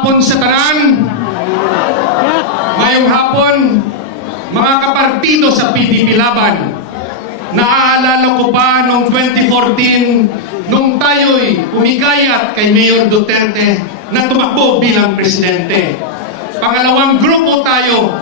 hapon sa tanan. Ngayong hapon, mga kapartido sa PDP Laban, naaalala ko pa noong 2014 nung tayo'y humikayat kay Mayor Duterte na tumakbo bilang presidente. Pangalawang grupo tayo,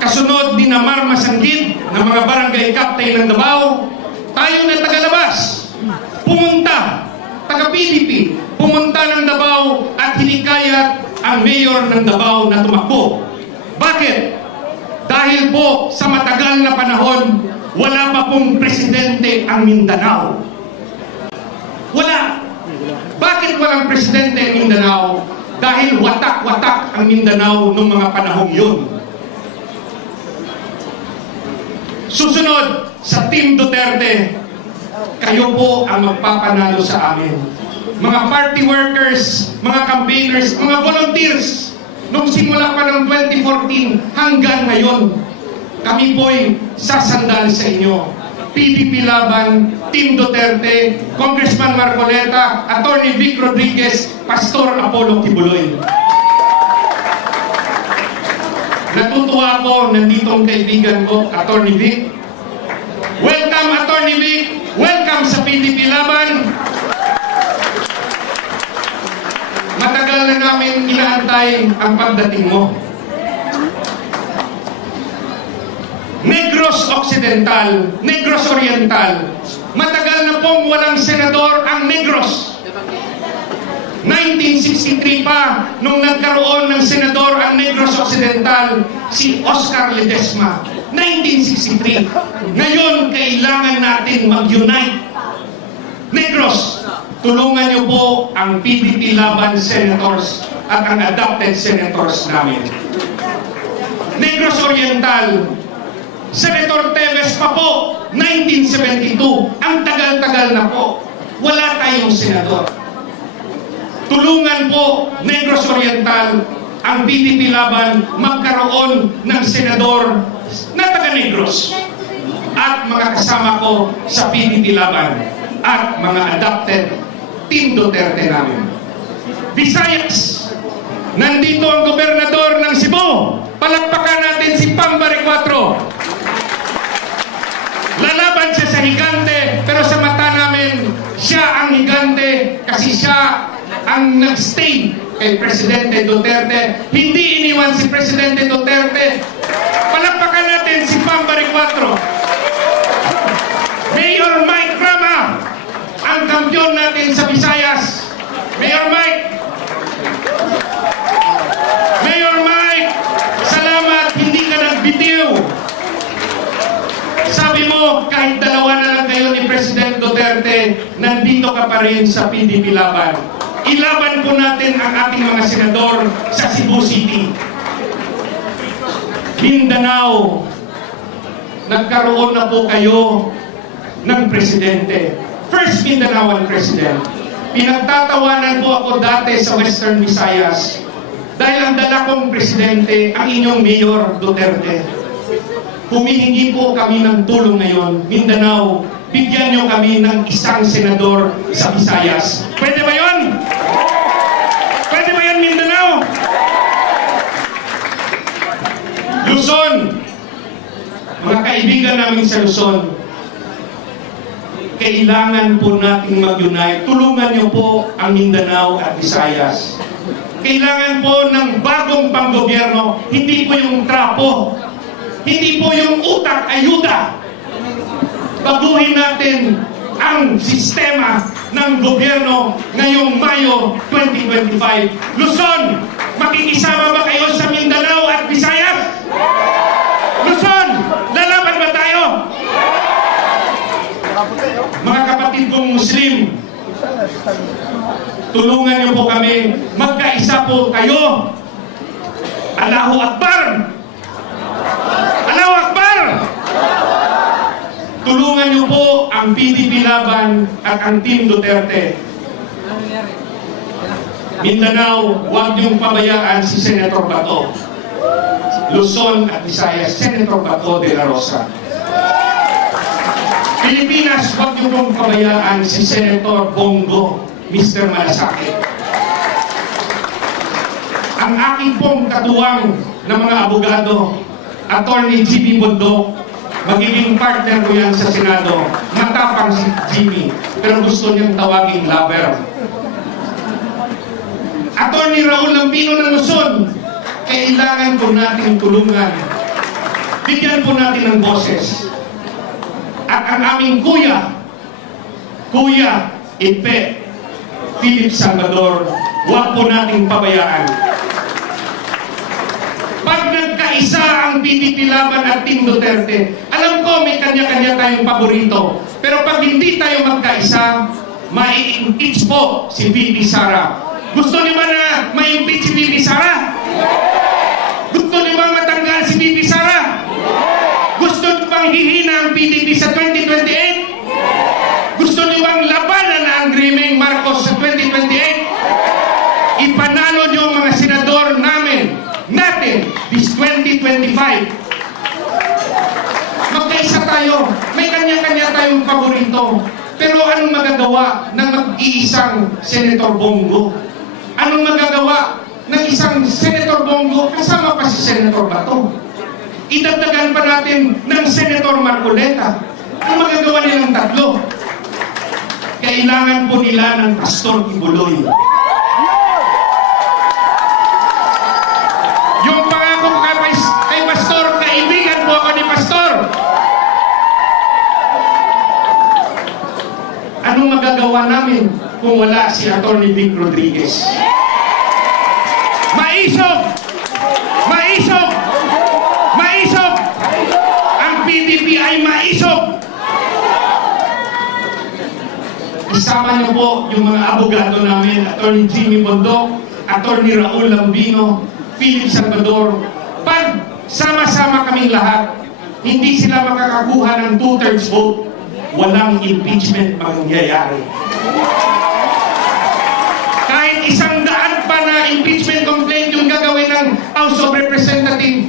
kasunod ni Namar Masanggit na mga barangay captain ng Davao, tayo na tagalabas, pumunta, taga-PDP, pumunta ng Davao at hinikayat ang mayor ng Davao na tumakbo. Bakit? Dahil po sa matagal na panahon, wala pa pong presidente ang Mindanao. Wala. Bakit walang presidente ang Mindanao? Dahil watak-watak ang Mindanao noong mga panahong yun. Susunod, sa Team Duterte, kayo po ang magpapanalo sa amin. Mga party workers, mga campaigners, mga volunteers, nung simula pa ng 2014 hanggang ngayon, kami po'y sasandal sa inyo. PDP Laban, Team Duterte, Congressman Marcoleta, Attorney Vic Rodriguez, Pastor Apollo Kibuloy. Natutuwa ako, nandito ang kaibigan ko, Attorney Vic. Welcome, Attorney Vic. Welcome sa PDP Laban. Matagal na namin inaantay ang pagdating mo. Negros Occidental, Negros Oriental, matagal na pong walang senador ang Negros. 1963 pa, nung nagkaroon ng senador ang Negros Occidental, si Oscar Ledesma. 1963. Ngayon, kailangan natin mag-unite. Negros, tulungan niyo po ang PDP Laban senators at ang adopted senators namin. Negros Oriental, Senator Teves pa po, 1972. Ang tagal-tagal na po. Wala tayong senador. Tulungan po, Negros Oriental, ang PDP Laban magkaroon ng senador na taga-Negros. At mga kasama ko sa PDP Laban at mga adopted Team Duterte namin. Visayas, nandito ang gobernador ng Cebu. Palakpakan natin si Pambare 4. Lalaban siya sa higante, pero sa mata namin, siya ang higante kasi siya ang nag-stay kay Presidente Duterte. Hindi iniwan si Presidente Duterte. Palakpakan natin si Pambare 4. Mayor Mike Rama, ang kampiyon natin sa Visayas. Mayor Mike, salamat, hindi ka nagbitiw. Sabi mo, kahit dalawa na lang kayo ni President Duterte, nandito ka pa rin sa PDP Laban. Ilaban po natin ang ating mga senador sa Cebu City. Mindanao, nagkaroon na po kayo ng presidente. First Mindanaoan President. Pinagtatawanan po ako dati sa Western Visayas dahil ang dala kong presidente ang inyong Mayor Duterte. Humihingi po kami ng tulong ngayon. Mindanao, bigyan nyo kami ng isang senador sa Visayas. Pwede ba yun? Pwede ba yun, Mindanao? Luzon, mga kaibigan namin sa Luzon, kailangan po nating mag-unite. Tulungan nyo po ang Mindanao at Visayas. Kailangan po ng bagong panggobyerno, hindi po yung trapo, hindi po yung utak, ayuda. Baguhin natin ang sistema ng gobyerno ngayong Mayo 2025. Luzon, makikisama ba kayo sa Mindanao at Visayas? Luzon, lalaban ba tayo? Mga kapatid kong Muslim, tulungan niyo po kami, magkaisa po kayo. Allahu Akbar! Allahu Akbar! Tulungan niyo po ang PDP Laban at ang Team Duterte. Mindanao, huwag niyong pabayaan si Senator Bato. Luzon at Visayas, Senator Bato de la Rosa. Pilipinas, huwag niyo pong pabayaan si Senator Bongo, Mr. Malasakit. ang aking pong katuwang ng mga abogado, Attorney Jimmy Bundok, magiging partner ko yan sa Senado. Matapang si Jimmy, pero gusto niyang tawaging lover. Attorney Raul Lambino ng Luzon, kailangan po natin tulungan. Bigyan po natin ng boses. At ang aming Kuya Ipe Philip Salvador, huwag po nating pabayaan. Pag nagkaisa ang PDP Laban at Team Duterte, alam ko may kanya-kanya tayong paborito. Pero pag hindi tayo magkaisa, mai-impeach po si VP Sara. Gusto niyo ba na ma-impeach si VP Sara? Gusto niyo ba matanggal si VP Sara? Gusto niyo bang hihina ang PDP sa 2028? Gusto niyo bang labanan ang Grimeng Marcos sa 2028? Ipanalo niyo ang mga senador natin this 2025. Magkaisa tayo. May kanya-kanya tayong paborito. Pero anong magagawa ng mag-iisang Senator Bongo? Anong magagawa ng isang Senator Bongo kasama pa si Senator Bato? Idagdagan pa natin ng Senator Marcoleta. Anong magagawa nilang tatlo? Kailangan po nila ng Pastor Kibuloy. Yung pangako kay Pastor, kaibigan po ako ni Pastor. Anong magagawa namin kung wala si Atty. Vic Rodriguez? Maisog! Maisog! Maisog! Ang PDP ay maisog! Isama niyo po yung mga abogado namin, Atty. Jimmy Bundok, Atty. Raul Lambino, Philip Salvador. Pag sama-sama kaming lahat, hindi sila makakakuha ng 2/3 vote, walang impeachment mangyayari. Kahit 100 pa na impeachment complaint yung gagawin ng House of Representatives,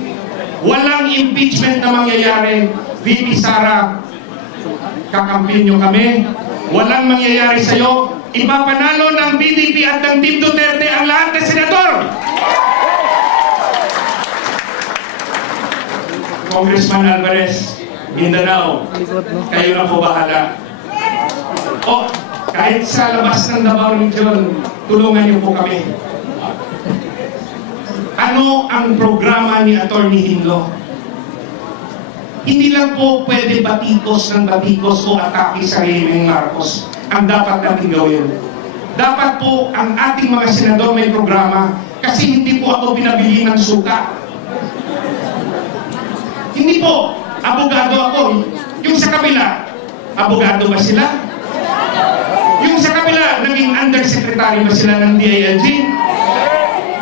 walang impeachment na mangyayari. VP Sara, kakampin nyo kami. Walang mangyayari sa'yo. Ipapanalo ng PDP at ng Team Duterte ang lahat ng senador. Congressman Alvarez, Mindanao, kayo na po bahala. O, kahit sa labas ng Davao Region, tulungan niyo po kami. Ano ang programa ni Atty. Hinlo? Hindi lang po pwede batikos ng batikos o atake sa Grimeng Marcos ang dapat natin gawin. Dapat po ang ating mga senador may programa kasi hindi po ako binabili ng suka. Hindi po. Abogado ako. Yung sa kabila, abogado ba sila? Yung sa kabila, naging undersecretary ba sila ng DILG?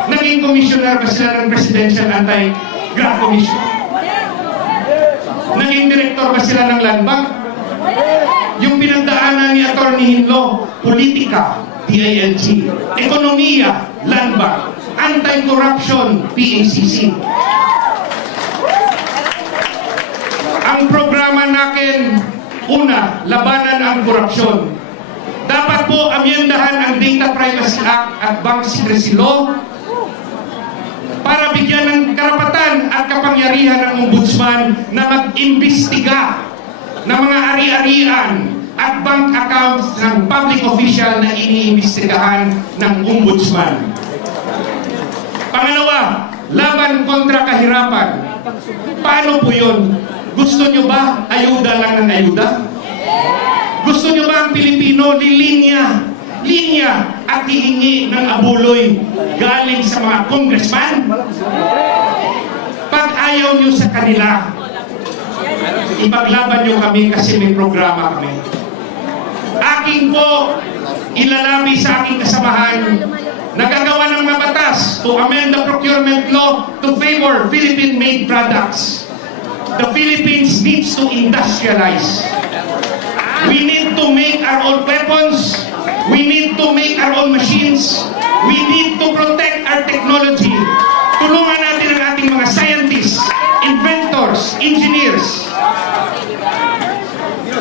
Naging commissioner ba sila ng Presidential Anti-Graft Commission? Naging director ba sila ng Land Bank? Yung pinagdaanan ni Atty. Hinlo, politika, DILG, ekonomiya, Land Bank, anti-corruption, PACC. Ang programa natin, una, labanan ang korupsyon. Dapat po amyendahan ang Data Privacy Act at Bank Secrecy Law para bigyan ng karapatan at kapangyarihan ng ombudsman na mag-imbestiga ng mga ari-arian at bank accounts ng public official na iniimbestigahan ng ombudsman. Pangalawa, laban kontra kahirapan. Paano po yun? Gusto nyo ba ayuda lang ng ayuda? Gusto nyo ba ang Pilipino linya at hihingi ng abuloy galing sa mga congressman? Pag ayaw nyo sa kanila, ipaglaban nyo kami kasi may programa kami. Aking po ilalabi sa aking kasamahan, nagagawa ng mga batas to amend the procurement law to favor Philippine-made products. The Philippines needs to industrialize. We need to make our own weapons. We need to make our own machines. We need to protect our technology. Tulungan natin ang ating mga scientists, inventors, engineers.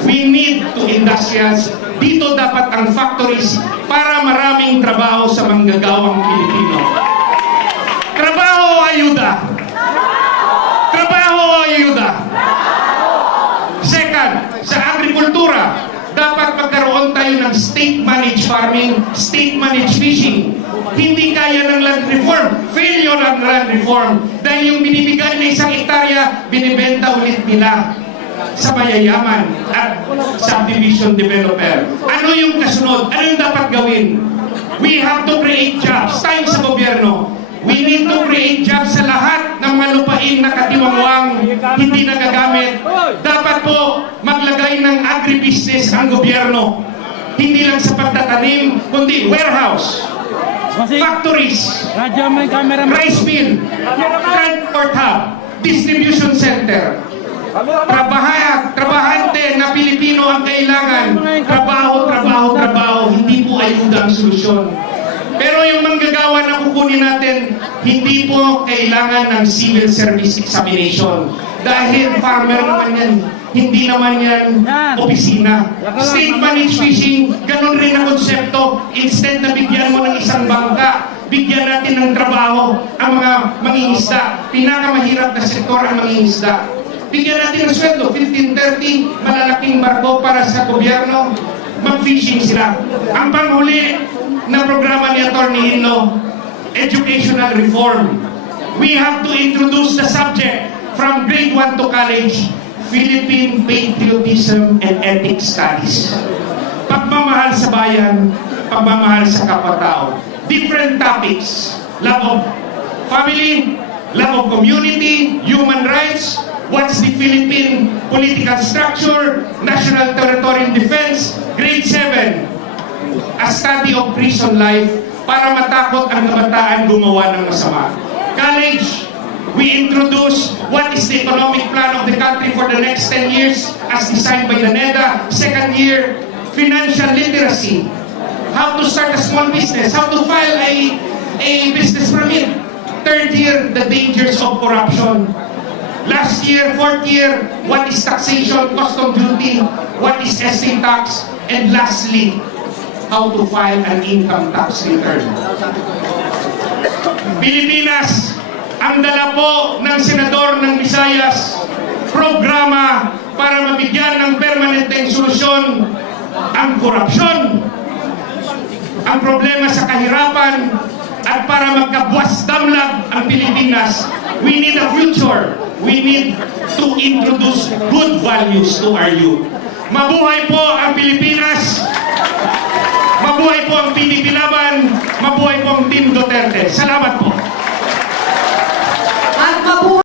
We need to industrialize. Dito dapat ang factories para maraming trabaho sa manggagawang Pilipino. ayuda? Trabaho o ayuda? Second, sa agrikultura, dapat magkaroon tayo ng state-managed farming, state-managed fishing. Hindi kaya ng land reform. Failure ang land reform. Dahil yung binibigay na 1 hektarya, binibenta ulit nila sa mayayaman at subdivision developer. Ano yung kasunod? Ano yung dapat gawin? We have to create jobs. Tayo sa gobyerno. We need to create jobs sa lahat ng malupain na katiwangwang hindi nagagamit. Dapat po maglagay ng agribusiness ang gobyerno. Hindi lang sa pagtatanim, kundi warehouse, factories, rice mill, transport hub, distribution center. Trabahante na Pilipino ang kailangan. Trabaho, trabaho, trabaho. Hindi po ayuda ang solusyon. Pero yung manggagawa na kukunin natin, hindi po kailangan ng civil service examination. Dahil farmer naman yan. Hindi naman yan opisina. State managed fishing, ganun rin ang konsepto. Instead na bigyan mo ng isang bangka, bigyan natin ng trabaho ang mga mangingisda. Pinakamahirap na sektor ang mangingisda. Bigyan natin ng sweldo, 15-30, malalaking barko para sa gobyerno. Mag-fishing sila. Ang panghuli na programa ni Atty. Hinlo, educational reform. We have to introduce the subject from grade 1 to college, Philippine Patriotism and Ethics Studies. Pagmamahal sa bayan, pagmamahal sa kapwa-tao. Different topics. Love of family, love of community, human rights, what's the Philippine political structure, national territory and defense, grade 7, a study of prison life para matakot ang kabataan gumawa ng masama. College, we introduce what is the economic plan of the country for the next 10 years as designed by the NEDA. Second year, financial literacy. How to start a small business, how to file a business permit. Third year, the dangers of corruption. Last year, fourth year, what is taxation, custom duty, what is estate tax, and lastly, how to file an income tax return. Pilipinas, ang dala po ng senador ng Visayas, programa para mabigyan ng permanenteng solusyon ang korupsyon, ang problema sa kahirapan, at para magkabuwas damlag ang Pilipinas. We need a future. We need to introduce good values to our youth. Mabuhay po ang Pilipinas! Mabuhay po ang PDP Laban! Mabuhay po ang Team Duterte! Salamat po!